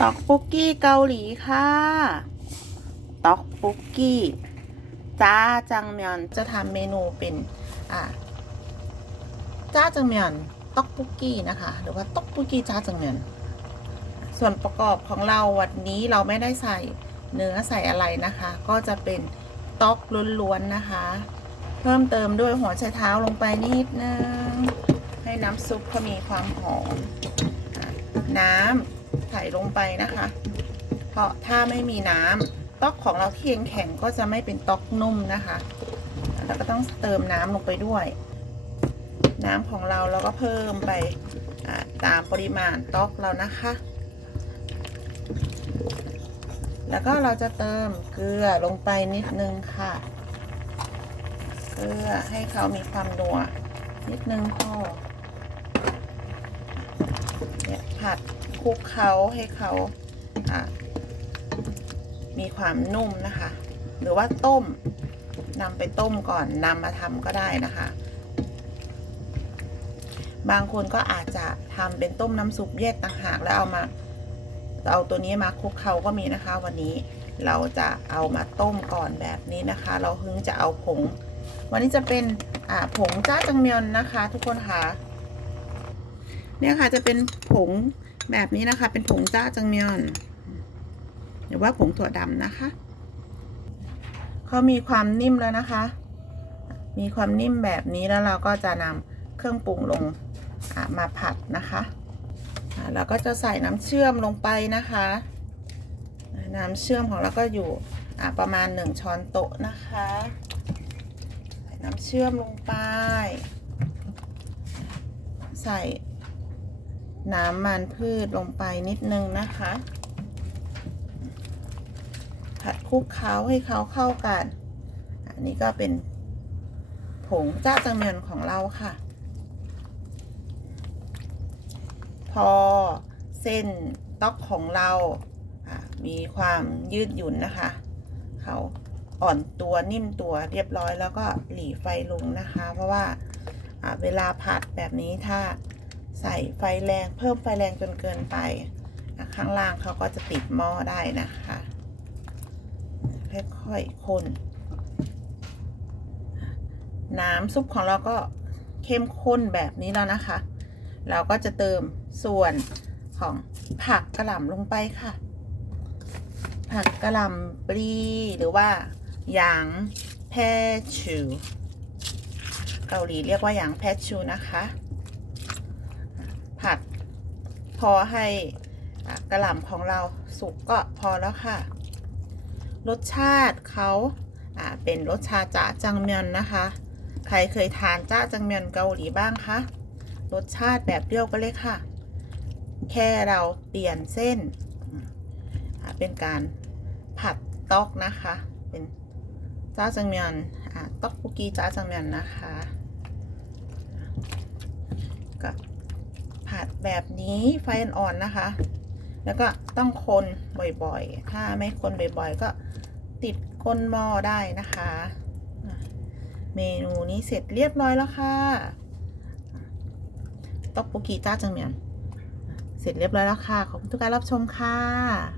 ตอกปุกกี้เกาหลีค่ะ ตอกปุกกี้จ้าจังเมียนจะทำเมนูเป็นอ่าจ้าจังเมียนตอกปุกกี้นะคะ หรือว่าตอกปุกกี้จ้าจังเมียนส่วนประกอบของเราวันนี้เราไม่ได้ใส่เนื้อใส่อะไรนะคะ ก็จะเป็นต๊อกล้วนๆนะคะ เพิ่มเติมด้วยหัวไชเท้าลงไปนิดนึงให้น้ำซุปเขามีความหอมน้ำ ส่ลงไปนะคะ เพราะถ้าไม่มีน้ำต๊อกของเราที่แข็งก็จะไม่เป็นต๊อกนุ่มนะคะแล้วก็ต้องเติมน้ำลงไปด้วย น้ำของเราเราก็เพิ่มไปตามปริมาณต๊อกเรานะคะ แล้วก็เราจะเติมเกลือลงไปนิดนึงค่ะ เกลือให้เขามีความนัวนิดนึงพอเนี่ยผัด ลุกเขาให้เขามีความนุ่มนะคะ หรือว่าต้มนำไปต้มก่อนนำมาทำก็ได้นะคะ บางคนก็อาจจะทำเป็นต้มน้ำซุปแยกต่างหากแล้วเอามาเอาตัวนี้มาคลุกเคล้าก็มีนะคะ วันนี้เราจะเอามาต้มก่อนแบบนี้นะคะ เราเพิ่งจะเอาผง วันนี้จะเป็นผงจ้าจังเมียนนะคะ ทุกคนค่ะเนี่ยค่ะจะเป็นผง แบบนี้นะคะ เป็นผงจ้าจังเมียนหรือว่าผงถั่วดำนะคะเขามีความนิ่มแล้วนะคะ มีความนิ่มแบบนี้แล้วเราก็จะนำเครื่องปรุงลงมาผัดนะคะอ่าเราก็จะใส่น้ำเชื่อมลงไปนะคะ น้ำเชื่อมของเราก็อยู่ประมาณ 1 ช้อนโต๊ะนะคะ ใส่น้ำเชื่อมลงไป ใส่ น้ำมันพืชลงไปนิดนึงนะคะ ผัดคลุกเคล้าให้เขาเข้ากัน อันนี้ก็เป็นผงจ้าจังเมียนของเราค่ะ พอเส้นต๊อกของเรามีความยืดหยุ่นนะคะ เขาอ่อนตัวนิ่มตัวเรียบร้อยแล้วก็หลีไฟลงนะคะ เพราะว่าเวลาผัดแบบนี้ถ้า ใส่ไฟแรงเพิ่มไฟแรงจนเกินไปอะข้างล่างเขาก็จะติดหม้อได้นะคะค่อยๆคน น้ำซุปของเราก็เข้มข้นแบบนี้แล้วนะคะ เราก็จะเติมส่วนของผักกระหล่ำลงไปค่ะ ผักกระหล่ำปลีหรือว่าหยางแพชูเกาหลีเรียกว่าหยางแพชูนะคะ ผัด พอให้กระหล่ำของเราสุกก็พอแล้วค่ะ รสชาติเขาเป็นรสชาติจ้าจังเมียนนะคะ ใครเคยทานจ้าจังเมียนเกาหลีบ้างคะรสชาติแบบเปรี้ยวก็เลยค่ะ แค่เราเปลี่ยนเส้น เป็นการผัดต๊อกนะคะ เป็นจ้าจังเมียนอ่าต๊อกปุกี้จ้าจังเมียนนะคะก็ ผัดแบบนี้ไฟอ่อนๆนะคะ แล้วก็ต้องคนบ่อยๆ ถ้าไม่คนบ่อยๆ ก็ติดก้นหม้อได้นะคะ เมนูนี้เสร็จเรียบร้อยแล้วค่ะต๊อกโปกีจ้าจังเมียนเสร็จเรียบร้อยแล้วค่ะ ขอบคุณทุกการรับชมค่ะ